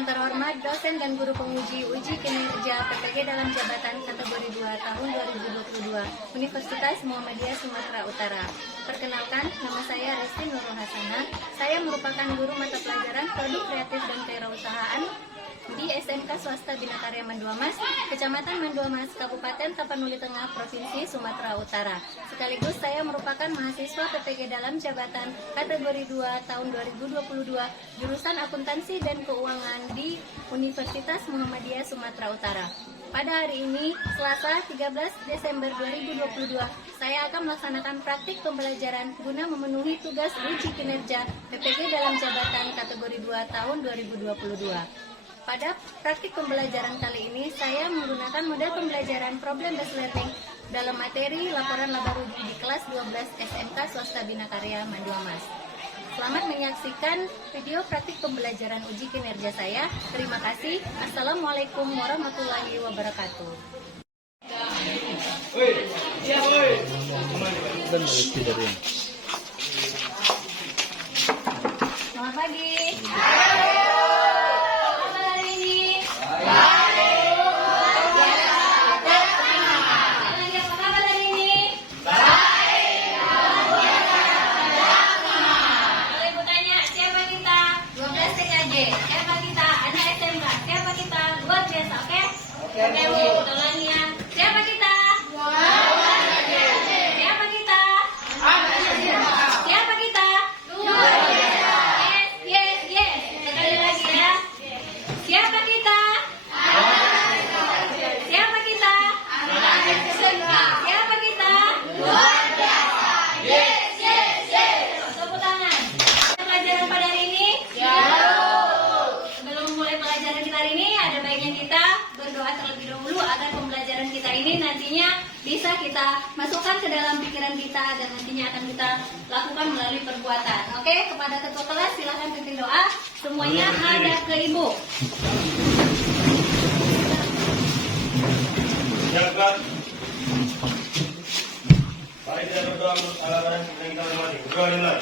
Yang terhormat dosen dan guru penguji uji kinerja PPG dalam jabatan kategori 2 tahun 2022 Universitas Muhammadiyah Sumatera Utara. Perkenalkan, nama saya Resti Nurul Hasanah. Saya merupakan guru mata pelajaran Produk Kreatif dan Kewirausahaan di SMK Swasta Bina Karya Manduamas, Kecamatan Manduamas, Kabupaten Tapanuli Tengah, Provinsi Sumatera Utara. Sekaligus saya merupakan mahasiswa PPG dalam jabatan kategori 2 tahun 2022, jurusan Akuntansi dan Keuangan di Universitas Muhammadiyah Sumatera Utara. Pada hari ini, Selasa 13 Desember 2022, saya akan melaksanakan praktik pembelajaran guna memenuhi tugas uji kinerja PPG dalam jabatan kategori 2 tahun 2022. Pada praktik pembelajaran kali ini, saya menggunakan model pembelajaran Problem Based Learning dalam materi laporan laba rugi di kelas 12 SMK Swasta Bina Karya Manduamas. Selamat menyaksikan video praktik pembelajaran uji kinerja saya. Terima kasih. Assalamualaikum warahmatullahi wabarakatuh. Selamat pagi. Siapa kita? Anak SMK. Siapa kita? Luar biasa, oke? Oke, Bu. Tolong ya. Siapa kita? Siapa kita? Siapa kita? Luar biasa. Yes, yes, yes. Sekali lagi ya. Siapa kita? Siapa kita? Siapa kita? Luar biasa. Yes, yes, yes. Tepuk tangan. Pelajaran pada hari ini? Ya. Kita berdoa terlebih dahulu agar pembelajaran kita ini nantinya bisa kita masukkan ke dalam pikiran kita dan nantinya akan kita lakukan melalui perbuatan. Oke, kepada ketua kelas silakan pimpin doa. Semuanya hadap ke Ibu. Silakan. Mari kita berdoa untuk ala-ala yang kita hormati. Berdoa dimulai.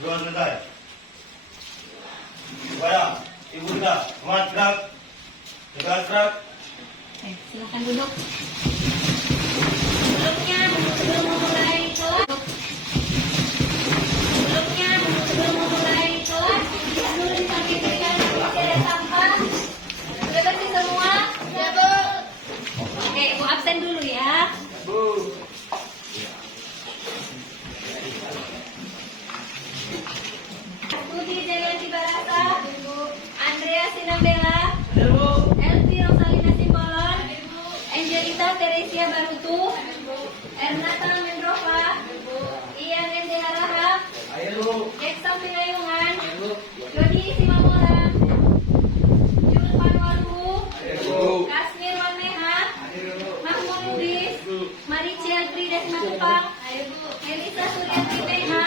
Doa selesai. Kepada Ibu kita, Mat Gerak, Tegas Gerak. Silakan duduk. Sebelum memulai kelas, lihat dulu di samping kiri kanan masih ada sampah. Sudah bersih semua? Ya, Bu. Oke, Ibu absen dulu ya. Bu. Budi Jayanti Barata, Andrea Sinambela, Elvi Rosalina Simbolon, Angelita Teresia Barutu, Ernata Mendrova, Ian MD Harahap, Eksa Pinayungan, Jody Simamora, Jul Panwalu, Kasmir Wameha, Mahmud Lubis, Maricia Tri Desmatupang, Melisa Suryati Peha,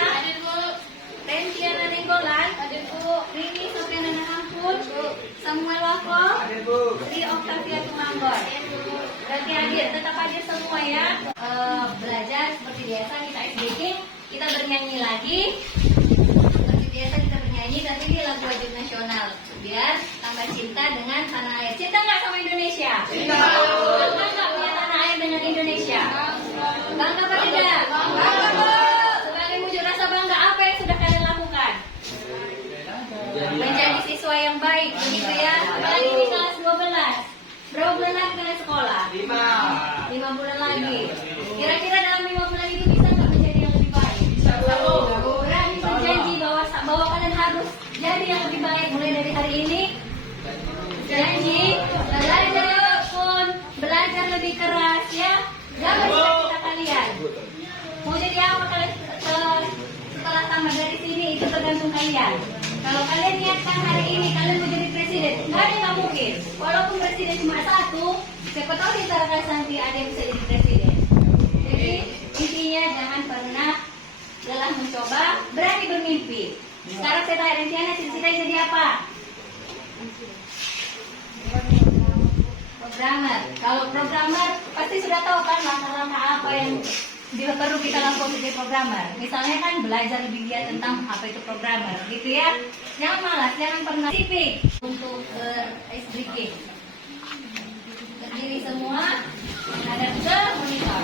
Rentiana Nenggolan, Rini Sofiana Nahampun, Samuel Wako, Ri Oktavia Tumanggor. Berarti hadir, tetap hadir semua ya. Belajar seperti biasa kita SBK, kita bernyanyi lagi. Seperti biasa kita bernyanyi, tapi ini lagu wajib nasional. Biar tambah cinta dengan tanah air. Cinta nggak sama Indonesia? Cinta. Bangga nggak punya tanah air dengan Indonesia? Bangga apa tidak? Bangga. Sebagai wujud rasa bangga, apa yang sudah kalian lakukan? Menjadi siswa yang baik, begitu ya. Apalagi di kelas 12. Berapa bulan lagi kalian sekolah? 5 bulan lagi. Kira-kira dalam 5 bulan itu bisa nggak menjadi yang lebih baik? Bisa. Berani berjanji bahwa kalian harus jadi yang lebih baik mulai dari hari ini. Janji belajar pun belajar lebih keras ya. Jangan cita-cita kalian. Mau jadi apa kalian setelah tamat dari sini itu tergantung kalian. Kalau kalian niatkan hari ini kalian mau jadi presiden, nggak ada yang nggak mungkin. Walaupun presiden cuma satu, siapa tahu di antara kalian nanti ada yang bisa jadi presiden. Jadi intinya jangan pernah lelah mencoba, berani bermimpi. Sekarang saya tanya Rentiana, cita-cita jadi apa? Programmer. Kalau programmer pasti sudah tahu kan langkah-langkah apa yang perlu kita lakukan sebagai programmer. Misalnya kan belajar lebih giat tentang apa itu programmer, gitu ya. Jangan malas, jangan pernah spesifik untuk ice breaking. Berdiri semua, menghadap ke monitor.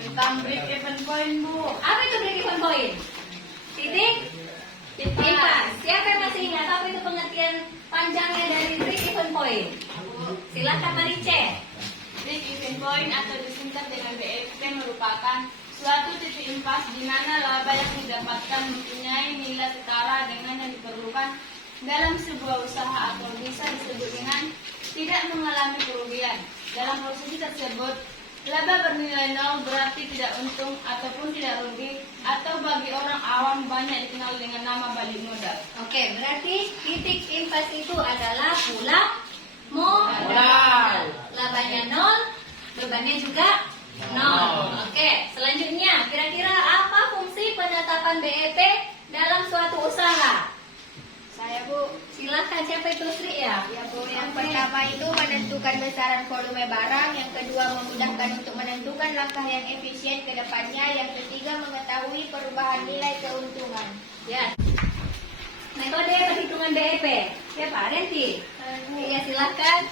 Tentang break even point, Bu. Apa itu break even point? Titik? Impas. Siapa yang masih ingat apa itu pengertian panjangnya dari break even point? Silakan Marice. Break even point atau disingkat dengan BEP merupakan suatu titik impas di mana laba yang didapatkan mempunyai nilai setara dengan yang diperlukan dalam sebuah usaha atau bisa disebut dengan tidak mengalami kerugian. Dalam posisi tersebut, laba bernilai nol berarti tidak untung ataupun tidak rugi, atau bagi orang awam banyak dikenal dengan nama balik modal. Oke, berarti titik impas itu adalah pulang Modal. Labanya nol, bebannya juga nol. Oke, selanjutnya kira-kira apa fungsi penetapan BEP dalam suatu usaha? Saya, Bu. Silakan, siapa itu Sri ya? Ya, Bu, yang Yang pertama itu menentukan besaran volume barang, yang kedua memudahkan untuk menentukan langkah yang efisien ke depannya, yang ketiga mengetahui perubahan nilai keuntungan. Ya. Metode perhitungan BEP. Ya Pak Renti. Ya silakan.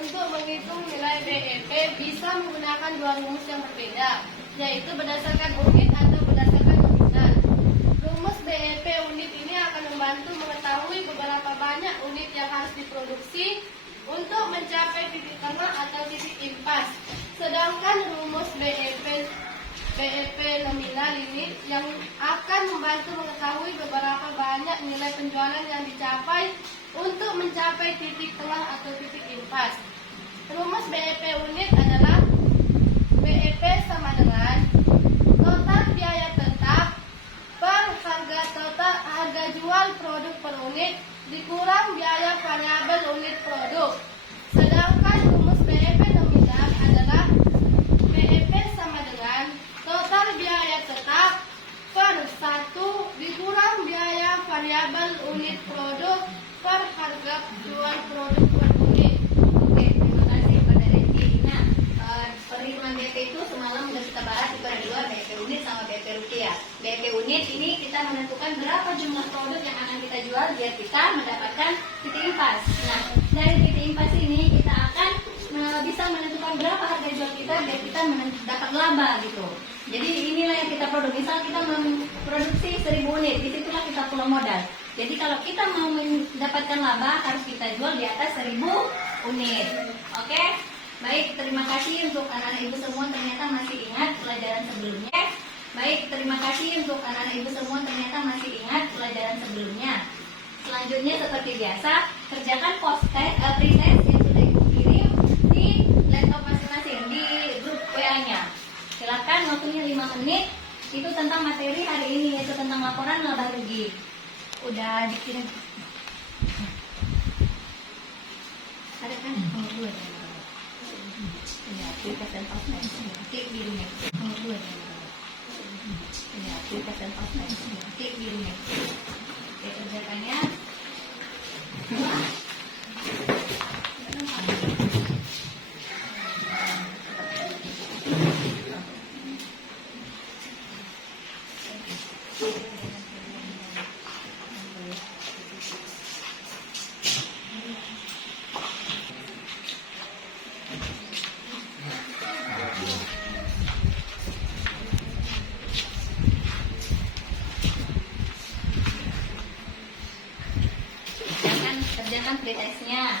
Untuk menghitung nilai BEP bisa menggunakan dua rumus yang berbeda, yaitu berdasarkan unit atau berdasarkan nominal. Rumus BEP unit ini akan membantu mengetahui beberapa banyak unit yang harus diproduksi untuk mencapai titik tengah atau titik impas. Sedangkan rumus BEP nominal ini yang akan membantu mengetahui beberapa banyak nilai penjualan yang dicapai untuk mencapai titik tengah atau titik impas. Rumus BEP unit adalah BEP sama dengan total biaya tetap per harga jual produk per unit dikurang biaya variabel unit produk. Sedangkan rumus BEP nominal adalah BEP sama dengan total biaya tetap per 1 dikurang biaya variabel unit produk per harga jual produk per unit. Oke, terima kasih pada Renti. Nah, perhitungan BEP itu semalam sudah kita bahas itu ada dua, BEP unit sama BEP rupiah. BEP unit ini kita menentukan berapa jumlah produk yang akan kita jual biar kita mendapatkan titik impas. Nah, dari titik impas ini kita akan bisa menentukan berapa harga jual kita biar kita dapat laba gitu. Jadi inilah yang kita produk. Misal kita memproduksi 1000 unit, disitulah kita pulang modal. Jadi kalau kita mau mendapatkan laba harus kita jual di atas 1000 unit. Oke? Baik, terima kasih untuk anak-anak ibu semua ternyata masih ingat pelajaran sebelumnya. Baik, terima kasih untuk anak-anak ibu semua ternyata masih ingat pelajaran sebelumnya. Selanjutnya seperti biasa, kerjakan pretest yang sudah ibu kirim di laptop masing-masing di grup WA-nya. Silakan waktunya 5 menit. Itu tentang materi hari ini, yaitu tentang laporan laba rugi. Udah dikirim. Ada kan? Nomor 2 ya, aplikasi partner. Klik birunya. Nomor 2 ya, aplikasi partner. Klik birunya. Oke, kerjakannya. Kerjakan pretestnya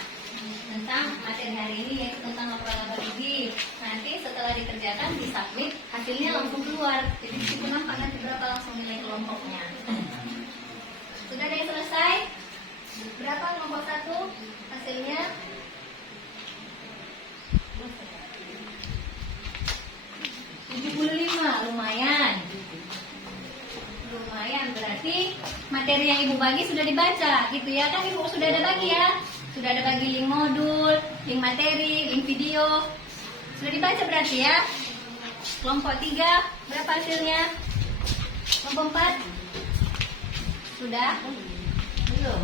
tentang materi hari ini, yaitu tentang laporan laba rugi. Nanti setelah dikerjakan disubmit, hasilnya langsung keluar. Jadi disitu nampak nanti berapa langsung nilai kelompoknya. Sudah ada yang selesai? Berapa kelompok 1 hasilnya? Lumayan. Lumayan, berarti materi yang ibu bagi sudah dibaca gitu ya kan, ibu sudah ada bagi ya, sudah ada bagi link modul, link materi, link video, sudah dibaca berarti ya. Kelompok 3 berapa hasilnya? Kelompok 4 sudah? Belum.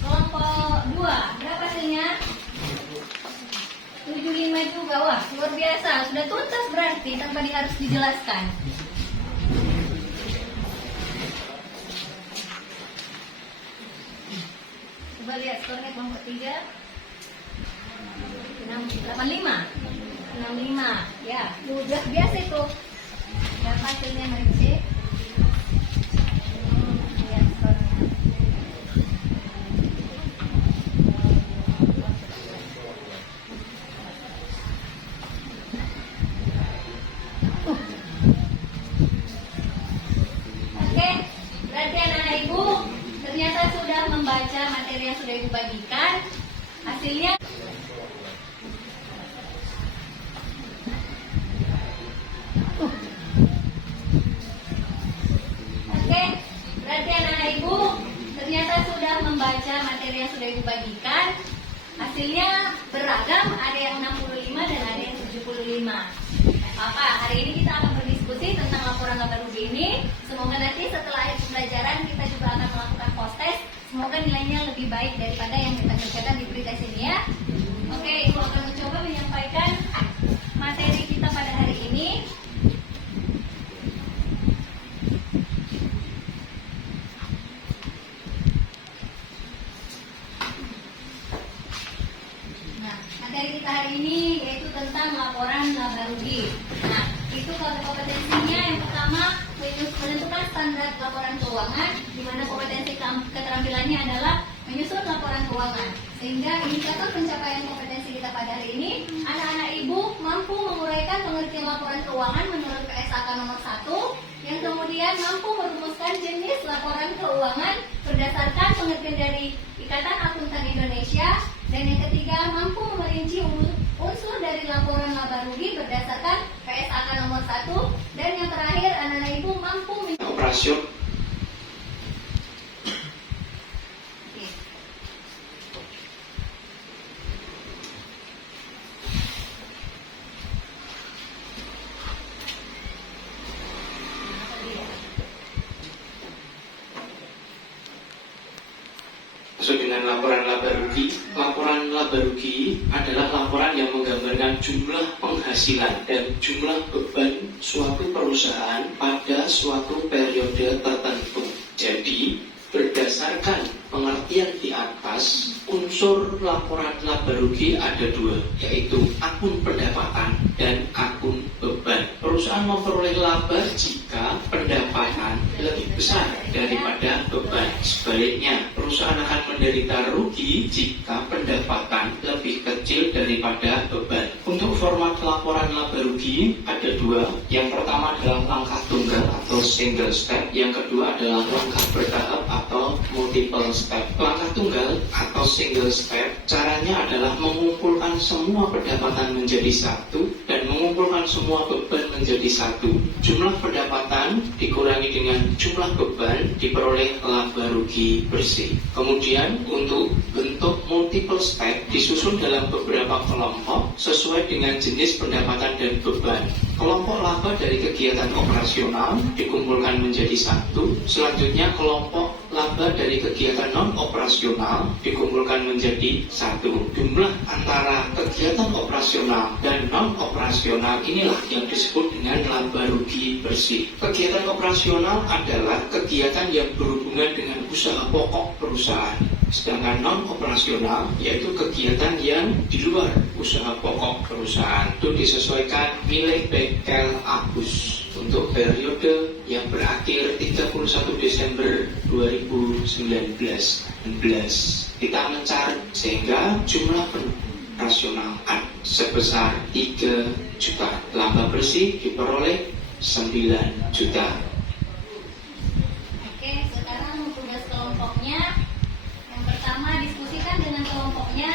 Kelompok 2 berapa hasilnya? 75 juga. Wah, luar biasa, sudah tuntas berarti tanpa harus dijelaskan. Coba lihat skornya kelompok 3 85 ya, udah biasa itu. Berapa hasilnya mari cek. Lihat skornya. Oke, berarti anak-anak ibu ternyata sudah membaca materi yang sudah ibu bagikan. Hasilnya oke, berarti anak-anak ibu ternyata sudah membaca materi yang sudah ibu bagikan. Hasilnya beragam, ada yang 65 dan ada yang 75. Apa? Hari ini kita akan berdiskusi tentang laporan laba rugi ini. Semoga nanti setelah akhir pembelajaran kita juga akan melakukan post test. Semoga nilainya lebih baik daripada yang kita kerjakan di pretest ini ya. Oke, Ibu akan mencoba menyampaikan materi kita pada hari ini. Nah, materi kita hari ini yaitu tentang laporan laba rugi. Nah, itu kompetensinya yang pertama menentukan standar laporan keuangan, di mana kompetensi keterampilannya adalah menyusun laporan keuangan. Sehingga indikator pencapaian kompetensi kita pada hari ini, anak-anak ibu mampu menguraikan pengertian laporan keuangan menurut PSAK nomor 1, yang kemudian mampu merumuskan jenis laporan keuangan berdasarkan pengertian dari Ikatan Akuntan Indonesia, dan yang ketiga mampu merinci unsur dari laporan laba rugi berdasarkan PSAK nomor 1, dan yang terakhir anak-anak ibu mampu operasional. Dengan laporan laba rugi. Laporan laba rugi adalah laporan yang menggambarkan jumlah penghasilan dan jumlah beban suatu perusahaan pada suatu periode tertentu. Jadi, berdasarkan pengertian di atas, unsur laporan laba rugi ada dua, yaitu akun pendapatan dan akun beban. Perusahaan memperoleh laba jika pendapatan lebih besar daripada beban. Sebaliknya, perusahaan akan menderita rugi jika pendapatan lebih kecil daripada beban. Untuk format laporan laba rugi ada dua. Yang pertama adalah langkah tunggal atau single step. Yang kedua adalah langkah bertahap atau multiple step. Langkah tunggal atau single step, caranya adalah mengumpulkan semua pendapatan menjadi satu dan mengumpulkan semua beban menjadi satu. Jumlah pendapatan dikurangi dengan jumlah beban diperoleh laba rugi bersih. Kemudian untuk bentuk multiple step disusun dalam beberapa kelompok sesuai dengan jenis pendapatan dan beban. Kelompok laba dari kegiatan operasional dikumpulkan menjadi satu. Selanjutnya kelompok laba dari kegiatan non-operasional dikumpulkan menjadi satu. Jumlah antara kegiatan operasional dan non-operasional inilah yang disebut dengan laba rugi bersih. Kegiatan operasional adalah kegiatan yang berhubungan dengan usaha pokok perusahaan. Sedangkan non-operasional yaitu kegiatan yang di luar usaha pokok perusahaan. Itu disesuaikan nilai bengkel Agus untuk periode yang berakhir 31 Desember 2019. Kita mencari sehingga jumlah operasional sebesar 3 juta. Laba bersih diperoleh 9 juta. Oke, sekarang tugas kelompoknya. Yang pertama, diskusikan dengan kelompoknya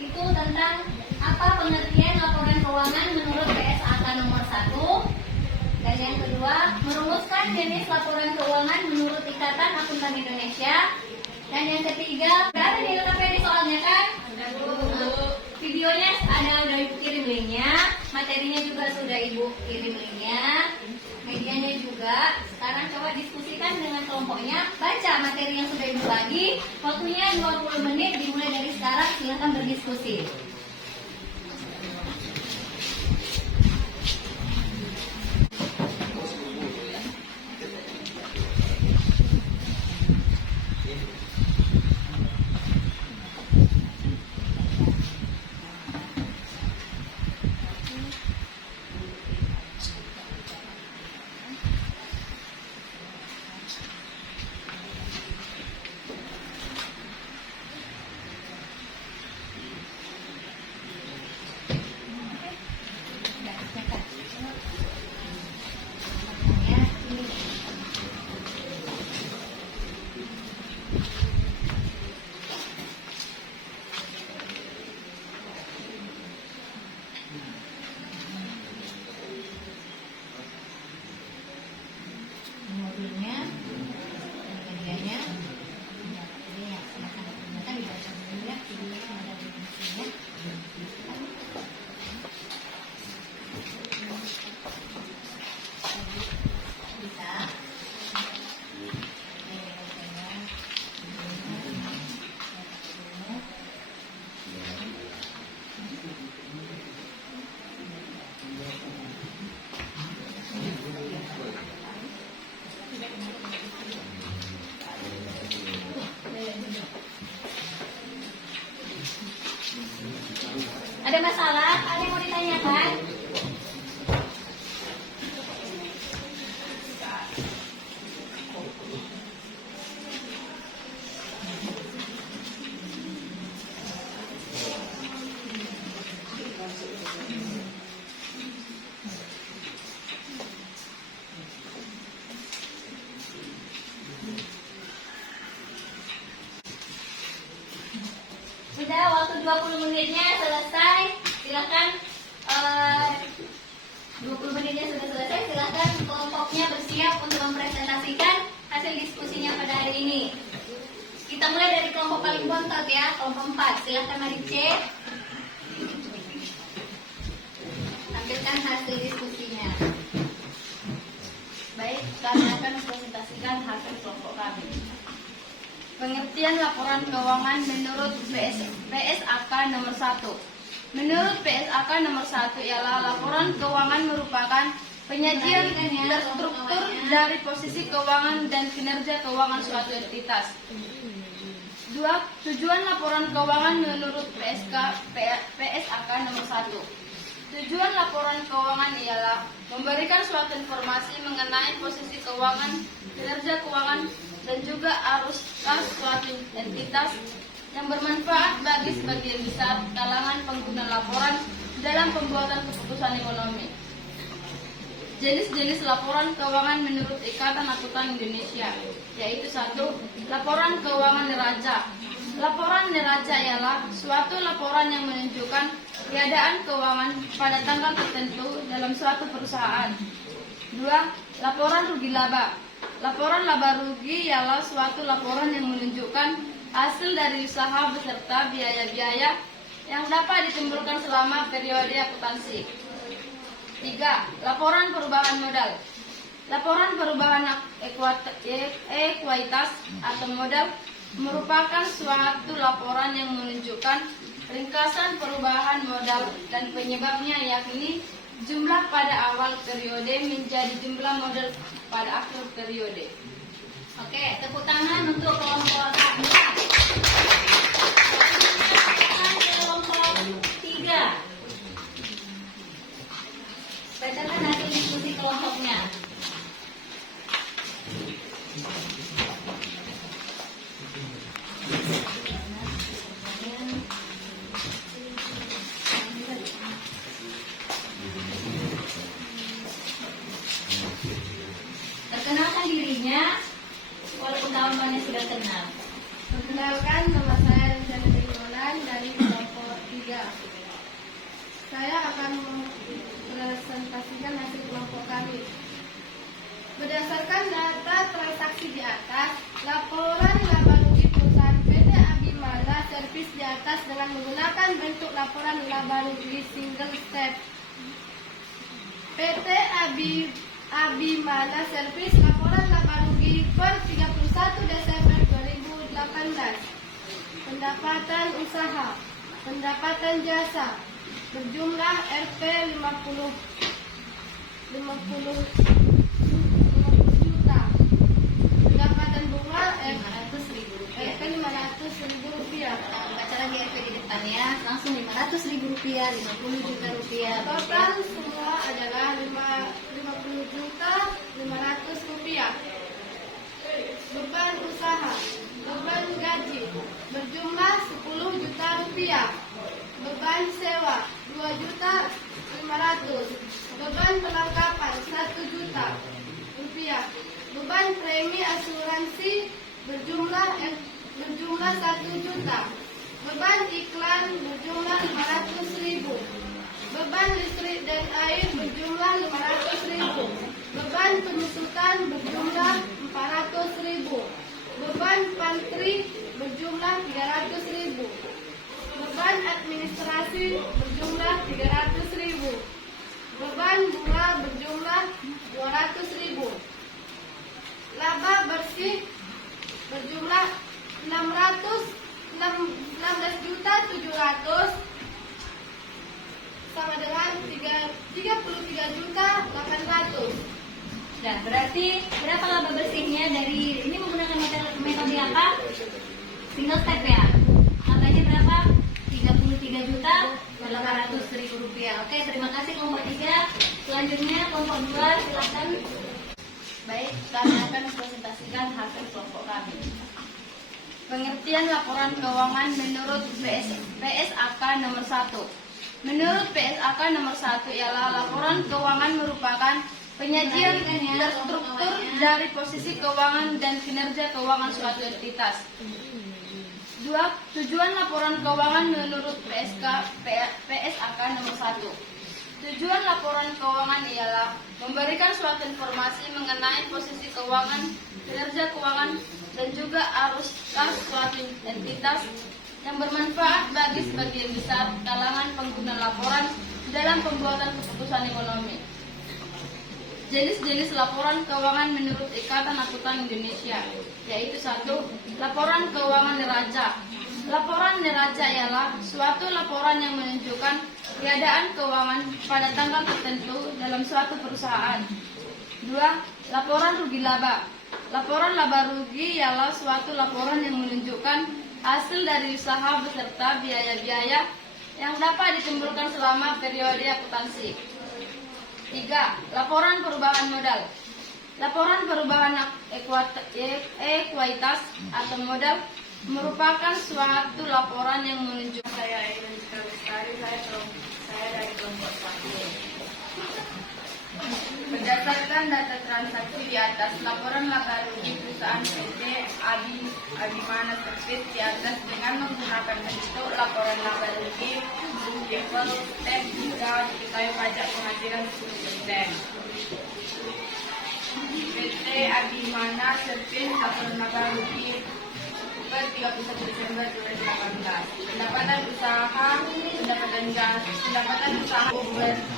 itu tentang apa pengertian laporan keuangan menurut PSAK nomor 1. Dan yang kedua, merumuskan jenis laporan keuangan menurut Ikatan Akuntan Indonesia. Dan yang ketiga, ada di LKPD soalnya kan? Videonya udah ibu kirim linknya, materinya juga sudah ibu kirim linknya, medianya juga. Sekarang coba diskusikan dengan kelompoknya, baca materi yang sudah ibu bagi. Waktunya 20 menit dimulai dari sekarang, silakan berdiskusi. masalah? Ada yang mau ditanyakan? Sudah, waktu 20 menitnya selesai. Silakan 20 menitnya sudah selesai. Silakan kelompoknya bersiap untuk mempresentasikan hasil diskusinya pada hari ini. Kita mulai dari kelompok paling bontot ya, kelompok 4. Silakan mari cek. Tampilkan hasil diskusinya. Baik, kami akan mempresentasikan hasil kelompok kami. Pengertian laporan keuangan menurut PSAK nomor 1. Menurut PSAK nomor 1 ialah laporan keuangan merupakan penyajian terstruktur dari posisi keuangan dan kinerja keuangan suatu entitas. 2. Tujuan laporan keuangan menurut PSAK nomor 1. Tujuan laporan keuangan ialah memberikan suatu informasi mengenai posisi keuangan, kinerja keuangan, dan juga arus kas suatu entitas yang bermanfaat bagi sebagian besar kalangan pengguna laporan dalam pembuatan keputusan ekonomi. Jenis-jenis laporan keuangan menurut Ikatan Akuntan Indonesia, yaitu 1. Laporan keuangan neraca. Laporan neraca ialah suatu laporan yang menunjukkan keadaan keuangan pada tanggal tertentu dalam suatu perusahaan. 2. Laporan rugi laba. Laporan laba rugi ialah suatu laporan yang menunjukkan hasil dari usaha beserta biaya-biaya yang dapat ditimbulkan selama periode akuntansi. 3. Laporan perubahan modal. Laporan perubahan ekuitas atau modal merupakan suatu laporan yang menunjukkan ringkasan perubahan modal dan penyebabnya, yakni jumlah pada awal periode menjadi jumlah modal pada akhir periode. Oke, tepuk tangan untuk kelompok 4. Kelompok 3. Bacakan hasil diskusi kelompoknya. Perkenalkan dirinya, walaupun kawan-kawannya sudah kenal. Perkenalkan, nama saya Rizana Dimonan dari kelompok 3. Saya akan mempresentasikan hasil kelompok kami. Berdasarkan data transaksi di atas, laporan laba rugi perusahaan PT Abimana Servis di atas dengan menggunakan bentuk laporan laba rugi single step. PT Abimana Servis laporan laba rugi per 31 Desember 2018. Pendapatan usaha, pendapatan jasa berjumlah Rp 50 juta. Pendapatan bunga Rp 500.000 rupiah. Baca lagi RP di depan ya. Langsung Rp500.000, Rp50 juta rupiah. Total semua adalah Rp50.500.000. Beban usaha, beban gaji berjumlah Rp10 juta. Beban sewa Rp2.500.000. Beban perlengkapan Rp1 juta. Beban premi asuransi berjumlah Rp1 juta. Beban iklan berjumlah Rp500.000. Beban listrik dan air berjumlah Rp500.000. Beban penyusutan berjumlah Rp400.000. Beban pantry berjumlah Rp300.000. Beban administrasi berjumlah Rp300.000. Beban bunga berjumlah Rp200.000. Laba bersih berjumlah Rp16.700.000 sama dengan Rp33.800.000. Nah, berarti berapa laba bersihnya dari ini menggunakan metode apa? Single step ya. Labanya berapa? Rp30 Rp33.800.000. Oke, terima kasih kelompok 3. Selanjutnya kelompok 2, silakan. Baik, kami akan presentasikan hasil kelompok kami. Pengertian laporan keuangan menurut PSAK nomor 1. Menurut PSAK nomor 1 ialah laporan keuangan merupakan penyajian terstruktur dari posisi keuangan dan kinerja keuangan suatu entitas. 2. Tujuan laporan keuangan menurut PSAK nomor 1. Tujuan laporan keuangan ialah memberikan suatu informasi mengenai posisi keuangan, kinerja keuangan, dan juga arus kas suatu entitas yang bermanfaat bagi sebagian besar kalangan pengguna laporan dalam pembuatan keputusan ekonomi. Jenis-jenis laporan keuangan menurut Ikatan Akuntan Indonesia, yaitu 1. Laporan keuangan neraca. Laporan neraca ialah suatu laporan yang menunjukkan keadaan keuangan pada tanggal tertentu dalam suatu perusahaan. 2. Laporan rugi laba. Laporan laba rugi ialah suatu laporan yang menunjukkan hasil dari usaha beserta biaya-biaya yang dapat ditimbulkan selama periode akuntansi. 3. Laporan perubahan modal. Laporan perubahan ekuitas atau modal merupakan suatu laporan yang menunjukkan saya dari kelompok 1. Berdasarkan data transaksi di atas, laporan laba rugi perusahaan PT Abimana Service di atas dengan menggunakan bentuk laporan laba rugi level step 3 diketahui pajak penghasilan 10%. PT Abimana Service laporan laba rugi per 31 Desember 2018. Pendapatan usaha, pendapatan usaha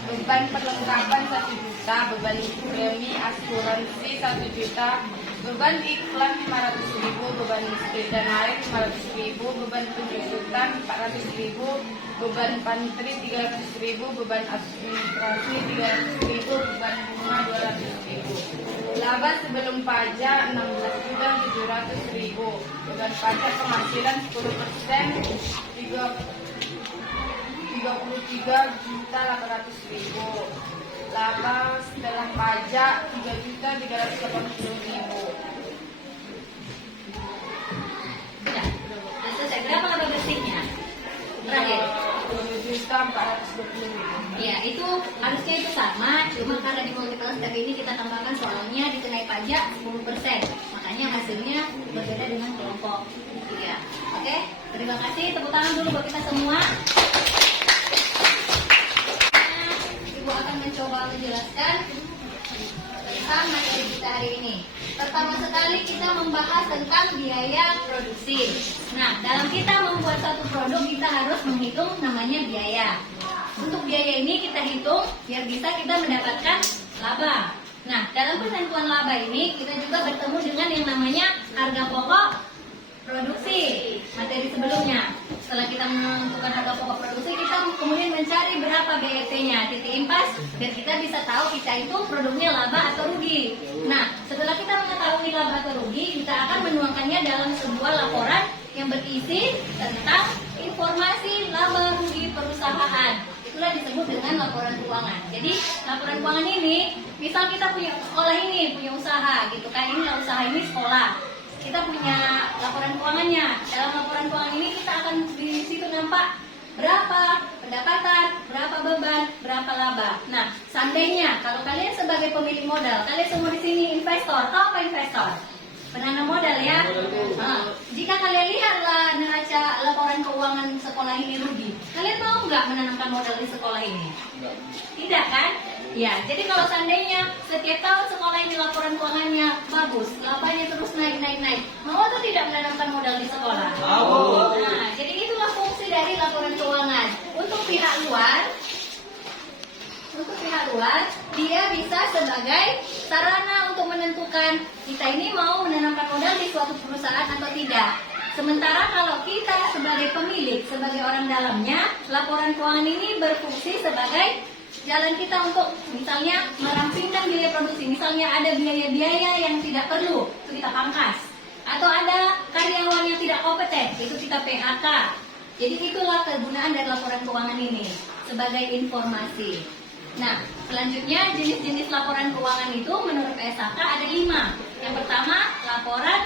beban perlengkapan 1 juta, beban premi asuransi 1 juta, beban iklan 500.000, beban veterinary 500.000, beban penjemputan 400.000, beban pantri 300.000, beban administrasi 300.000, beban bunga 200.000. Laba sebelum pajak 16.700.000, beban pajak penghasilan 10% 33.800.000, laba setelah pajak 3.380.000. Selesai. Berapa laba bersihnya? Terakhir. 2.420.000. Ya, itu harusnya itu sama, cuma karena di multiplier tapi ini kita tambahkan soalnya dikenai pajak 10%. Makanya hasilnya berbeda dengan kelompok 3. Oke, terima kasih. Tepuk tangan dulu buat kita semua. Ibu akan mencoba menjelaskan tentang materi kita hari ini. Pertama sekali kita membahas tentang biaya produksi. Nah, dalam kita membuat satu produk kita harus menghitung namanya biaya. Untuk biaya ini kita hitung biar bisa kita mendapatkan laba. Nah, dalam penentuan laba ini kita juga bertemu dengan yang namanya harga pokok produksi. Materi sebelumnya, setelah kita menentukan harga pokok produksi, kita kemudian mencari berapa BEP-nya, titik impas, biar kita bisa tahu kita itu produknya laba atau rugi. Nah, setelah kita mengetahui laba atau rugi, kita akan menuangkannya dalam sebuah laporan yang berisi tentang informasi laba rugi perusahaan. Itulah disebut dengan laporan keuangan. Jadi laporan keuangan ini, misal kita punya sekolah ini, punya usaha gitu kan, ini usaha ini sekolah. Kita punya laporan keuangannya. Dalam laporan keuangan ini kita akan di situ nampak berapa pendapatan, berapa beban, berapa laba. Nah, seandainya kalau kalian sebagai pemilik modal, kalian semua di sini investor, tahu apa investor? Penanam modal ya. Nah, jika kalian lihatlah neraca laporan keuangan sekolah ini rugi, kalian mau nggak menanamkan modal di sekolah ini? Tidak kan? Ya, jadi kalau seandainya setiap tahun sekolah ini laporan keuangannya bagus, labanya terus naik, mau atau tidak menanamkan modal di sekolah? Mau. Nah, jadi itulah fungsi dari laporan keuangan. Untuk pihak luar, dia bisa sebagai sarana untuk menentukan kita ini mau menanamkan modal di suatu perusahaan atau tidak. Sementara kalau kita sebagai pemilik, sebagai orang dalamnya, laporan keuangan ini berfungsi sebagai jalan kita untuk misalnya merampingkan biaya produksi. Misalnya ada biaya-biaya yang tidak perlu, itu kita pangkas. Atau ada karyawan yang tidak kompeten, itu kita PHK. Jadi itulah kegunaan dari laporan keuangan ini sebagai informasi. Nah, selanjutnya jenis-jenis laporan keuangan itu menurut PSAK ada 5. Yang pertama, laporan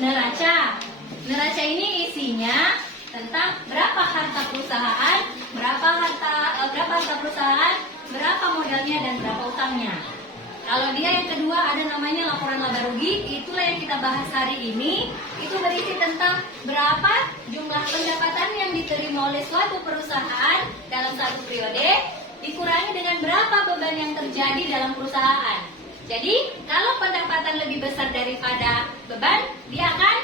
neraca. Neraca ini isinya tentang berapa harta perusahaan, berapa harta perusahaan, berapa modalnya dan berapa utangnya. Kalau dia yang kedua ada namanya laporan laba rugi, itulah yang kita bahas hari ini. Itu berisi tentang berapa jumlah pendapatan yang diterima oleh suatu perusahaan dalam satu periode, dikurangi dengan berapa beban yang terjadi dalam perusahaan. Jadi, kalau pendapatan lebih besar daripada beban, dia akan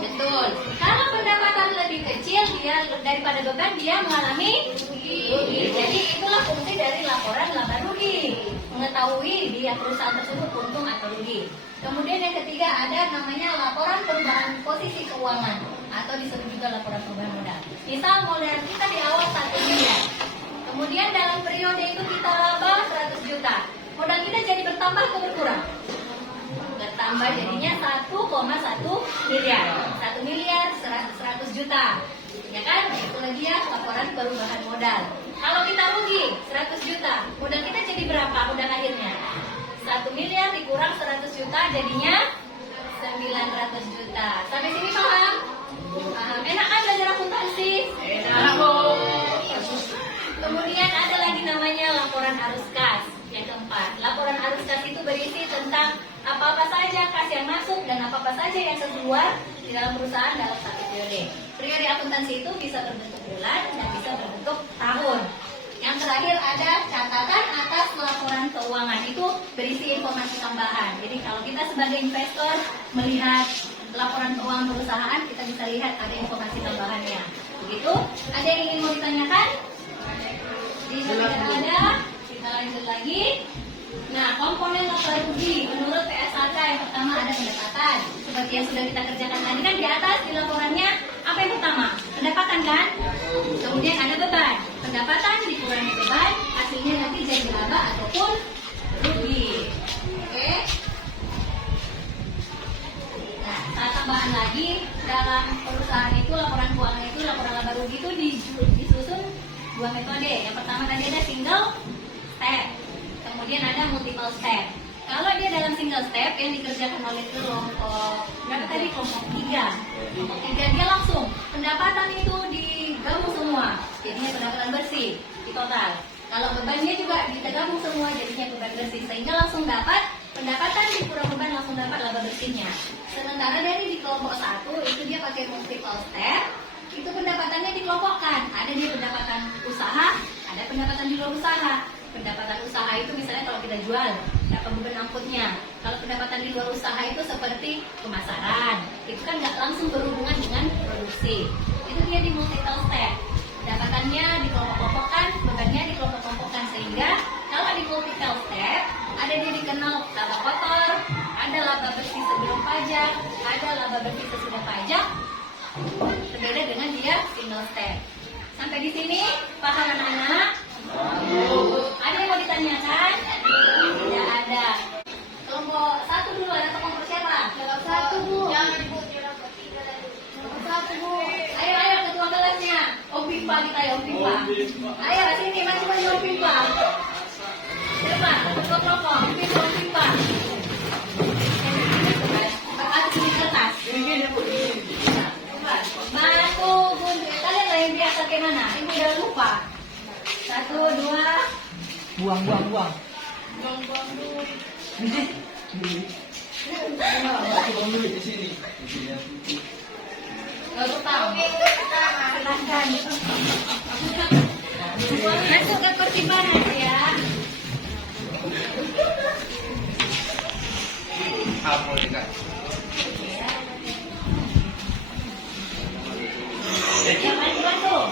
betul. Kalau pendapatan lebih kecil dia daripada beban, dia mengalami rugi. Jadi, itulah fungsi dari laporan laba rugi. Mengetahui dia perusahaan tersebut untung atau rugi. Kemudian yang ketiga ada namanya laporan perubahan posisi keuangan atau disebut juga laporan perubahan modal. Misal modal kita di awal 1 miliar. Kemudian dalam periode itu kita laba 100 juta. Modal kita jadi bertambah atau berkurang? Bertambah, jadinya 1,1 miliar. 1 miliar 100 juta. Ya kan? Itulah dia laporan perubahan modal. Kalau kita rugi 100 juta, modal kita jadi berapa modal akhirnya? 1 miliar dikurang 100 juta jadinya 900 juta. Sampai sini paham? Paham. Enak kan belajar akuntansi? Enak. Kemudian ada lagi namanya laporan arus kas. Yang keempat, laporan arus kas itu berisi tentang apa-apa saja kas yang masuk dan apa-apa saja yang keluar di dalam perusahaan dalam satu periode. Periode akuntansi itu bisa berbentuk bulan dan bisa berbentuk tahun. Yang terakhir ada catatan atas laporan keuangan, itu berisi informasi tambahan. Jadi kalau kita sebagai investor melihat laporan keuangan perusahaan, kita bisa lihat ada informasi tambahannya. Begitu? Ada yang ingin mau ditanyakan? Tidak ada. Kita lanjut lagi. Nah, komponen laba rugi menurut PSAK yang pertama ada pendapatan. Seperti yang sudah kita kerjakan tadi kan di atas di laporannya, apa yang pertama? Pendapatan kan? Kemudian ada beban. Pendapatan dikurangi beban, hasilnya nanti jadi laba ataupun rugi. Oke? Nah, tambahan lagi dalam perusahaan itu laporan keuangan itu laporan laba rugi itu disusun 2 metode. Yang pertama tadi ada single step. Kemudian ada multiple step. Kalau dia dalam single step yang dikerjakan oleh kelompok berapa tadi? Kelompok 3. Kelompok 3 dia langsung pendapatan itu digabung semua, jadinya pendapatan bersih di total. Kalau bebannya juga digabung semua, jadinya beban bersih, sehingga langsung dapat pendapatan dikurang beban, langsung dapat laba bersihnya. Sementara dari di kelompok 1 itu dia pakai multiple step, itu pendapatannya dikelompokkan. Ada dia pendapatan usaha, ada pendapatan di luar usaha. Pendapatan usaha itu misalnya kalau kita jual, dapat beban angkutnya. Kalau pendapatan di luar usaha itu seperti pemasaran, itu kan nggak langsung berhubungan dengan produksi. Itu dia di multiple step. Pendapatannya dikelompok-kelompokkan, bebannya dikelompok-kelompokkan, sehingga kalau di multiple step ada dia dikenal laba kotor, ada laba bersih sebelum pajak, ada laba bersih sesudah pajak. Berbeda dengan dia single step. Sampai di sini paham anak-anak? Ada yang mau ditanyakan? Tidak ada. Kelompok 1 dulu, ada kelompok siapa? Kelompok 1 Bu. Jangan Bu, kelompok 3 tadi. Kelompok 1 Bu. Ayo ketua kelasnya. Om Pipa kita ya, Om Pipa. Ayo sini masing-masing Om Pipa. Depan, ketua kelompok, Om Pipa. Pakai sini kertas. Ini Bu. Batu gunting. Kalian lah yang biasa kayak mana? Ibu udah lupa. 1, 2. Buang dulu. Buang dulu di sini. Lalu tahu. Silahkan. Masuk ke pertimbangan ya. Apa ini? Yang paling masuk.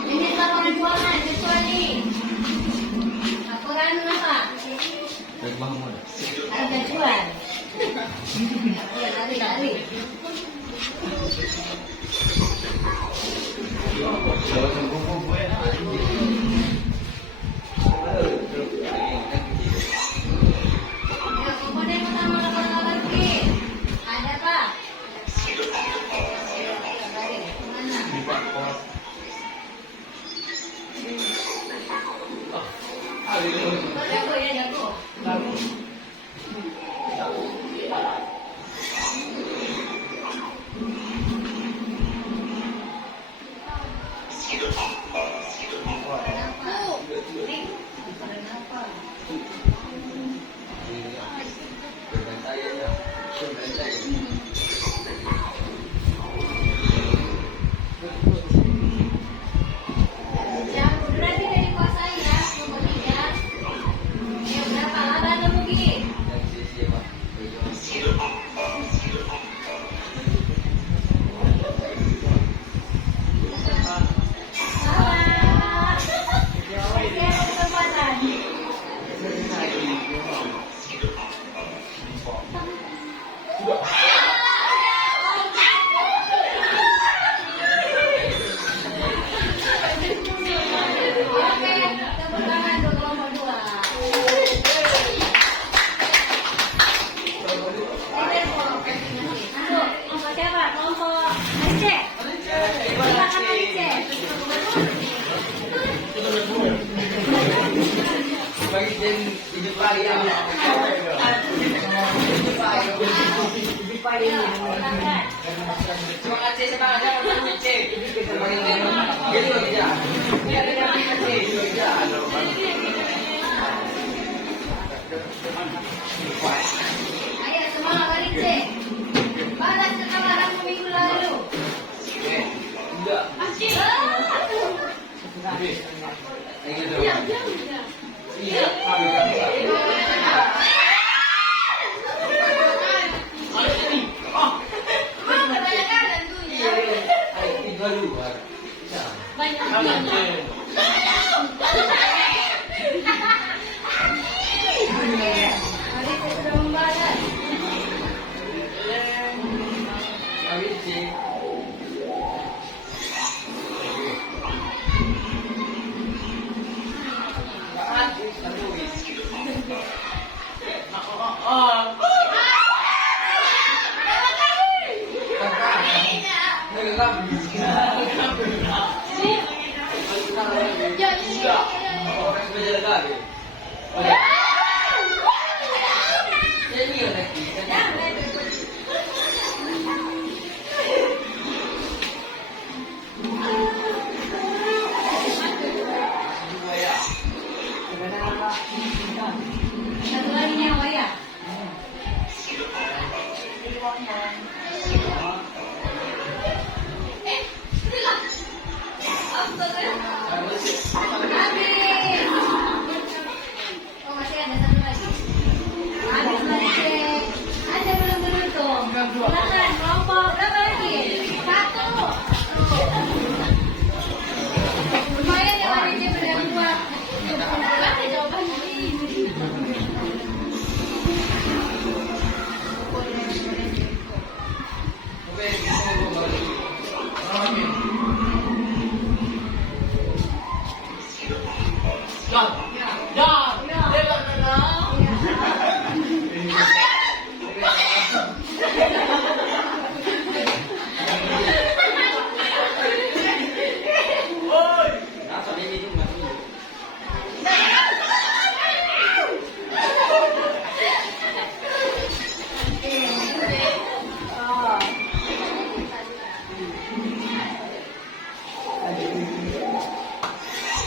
Ini laporan keuangan kecuali laporan apa? Harga jual. Lari. Jago ya, jago. Yang berarti dari kuasai ya, kemudian ya berapa lama kamu gini? Oke, kesempatan. Oke, tepuk tangan untuk kelompok 2. Kelompok siapa? Kelompok Aceh. Silakan Aceh. Bagi jen hidup lagi ya. Silakan. Terima kasih semangatnya untuk cek. Bagi jen gitu aja. Biar dia kasih gitu aja. Ayo semangat kali cek. Balas kekalahanmu minggu lalu. Enggak. Aceh. Iya. Iya. Adik saya sudah membalas. Satu lagi nyawa ya. Habis. Oh masih ada satu lagi. Habis lagi cek. Ada belum beruntung. Silakan kelompok berapa lagi? 1. Lumayan ya wanita berdua buat. Ada jawabannya.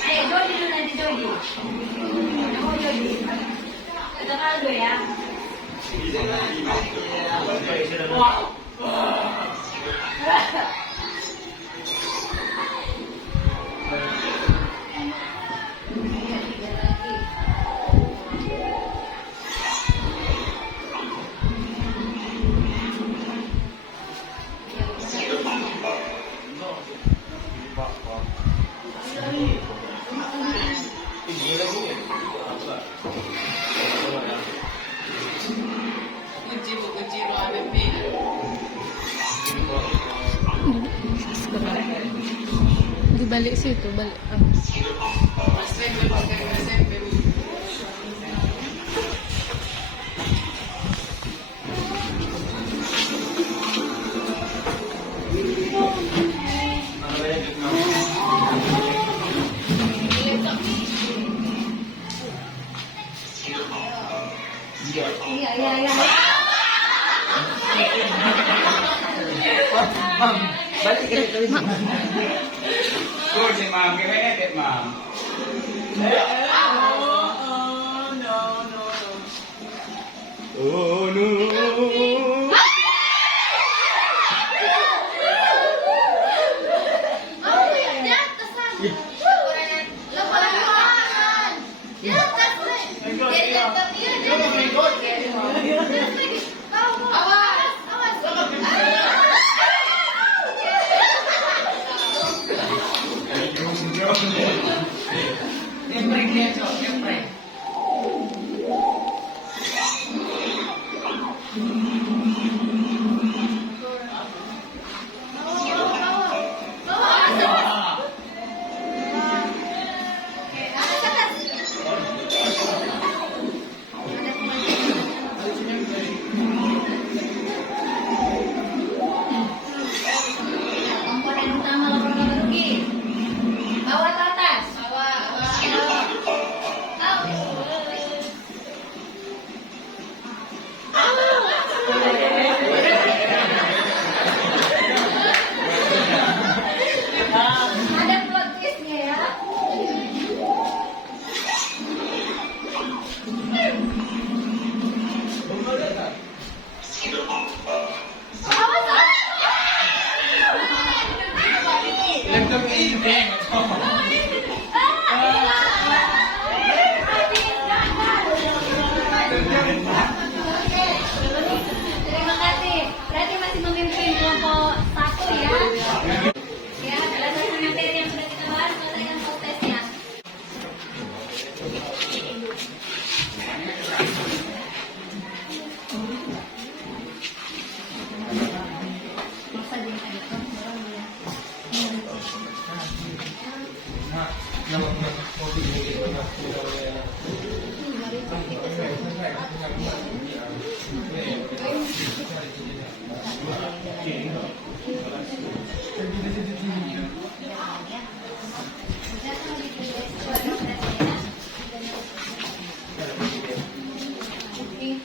Ayo Jody dulu nanti Jody. Kamu Jody. Kita kaldu ya. Di balik situ, balik. Iya, iya, iya. Mam, balik ke situ. Si Mam, kira edit Mam. Oh no. Apa ya? Di atas sana. Lapangan. Di atas deh. Di atas dia. Awas, awas. Ngeprek dia, Cok, ngeprek. Komponen utama laporan laba rugi. Bawah atau atas? Ada plot twistnya ya. Laptop ini, Terima kasih. Berarti masih memimpin kelompok 1 ya. Ya, salah satu materi yang sudah kita bahas selesaikan protesnya.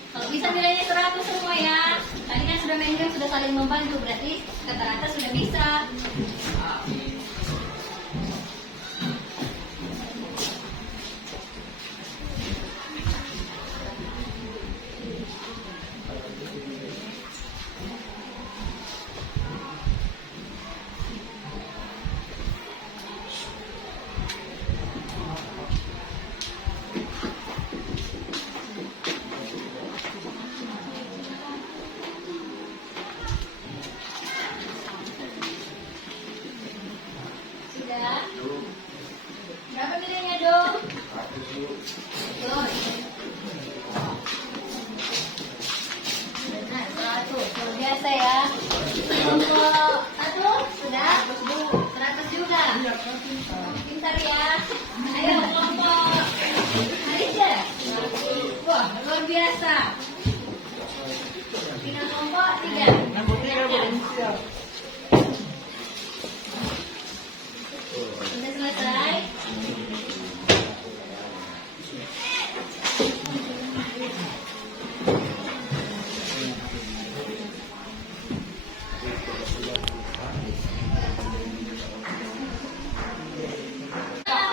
Kalau bisa nilainya 100 semua ya. Tadi kan sudah main game, sudah saling membantu, berarti kata-kata sudah bisa. Sudah? Berapa nilainya dong? Betul. Benar, 100. Luar biasa ya. Kelompok 1 sudah? 100 juga. Pintar ya. Ayo kelompok Arija. Wah, luar biasa. Final kelompok 3. Sudah selesai.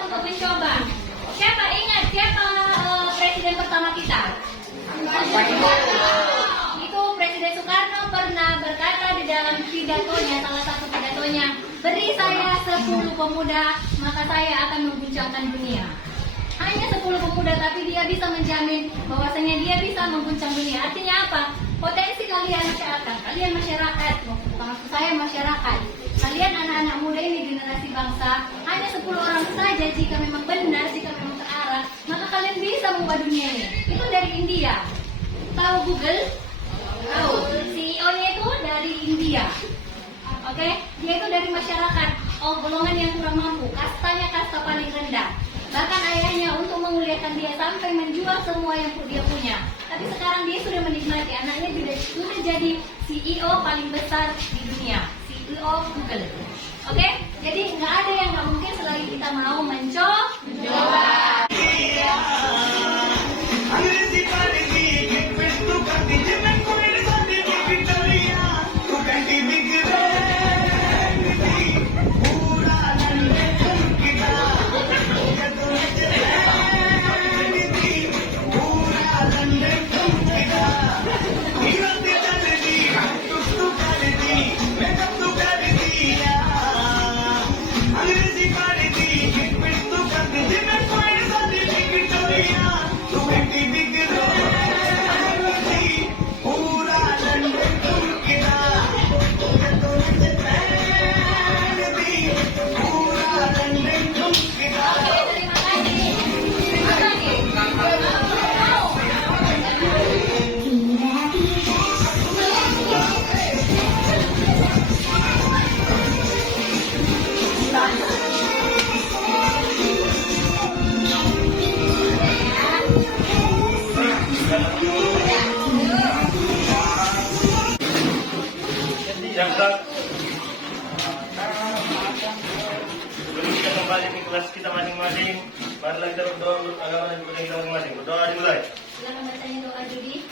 Untuk mencoba. Siapa ingat siapa presiden pertama kita? Itu Presiden Soekarno pernah berkata di dalam pidatonya, salah satu pidatonya, beri saya 10 pemuda, maka saya akan mengguncangkan dunia. Hanya 10 pemuda, tapi dia bisa menjamin bahwasanya dia bisa mengguncang dunia. Artinya apa? Potensi kalian masyarakat, maksud saya masyarakat. Kalian anak-anak muda ini, generasi bangsa, hanya 10 orang saja jika memang benar, jika memang terarah, maka kalian bisa mengubah dunia ini. Itu dari India. Tahu Google? Tahu. CEO-nya itu dari India. Oke, dia itu dari masyarakat, golongan yang kurang mampu, kastanya kasta paling rendah. Bahkan ayahnya untuk memuliakan dia sampai menjual semua yang dia punya. Tapi sekarang dia sudah menikmati, anaknya sudah jadi CEO paling besar di dunia, CEO Oke, jadi nggak ada yang nggak mungkin selagi kita mau mencoba. Siap, Kak. Sebelum kita kembali ke kelas kita masing-masing, marilah kita berdoa menurut agama dan budaya kita masing-masing. Berdoa dimulai. Silakan bacanya doa Judi.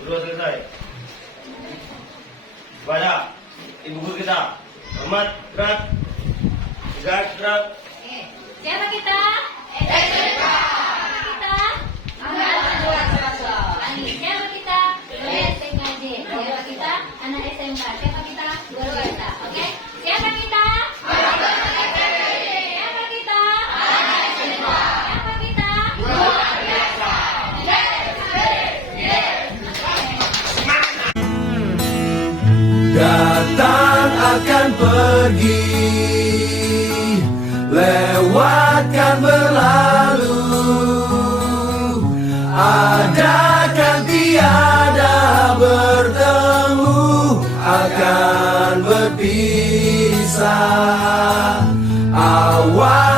Berdoa selesai. Baca ibu guru kita. Hormat, gerak. Tegak, gerak. Oke. Siapa kita? SMK. Kita? Ani. Siapa kita? SMKJ. Siapa kita? Anak SMK. Siapa kita? Luar biasa. Oke. Siapa kita? Siapa kita? Anak SMK. Siapa kita? Luar biasa. Datang akan pergi, lewatkan berlalu, adakan tiada bertemu, akan berpisah. Awal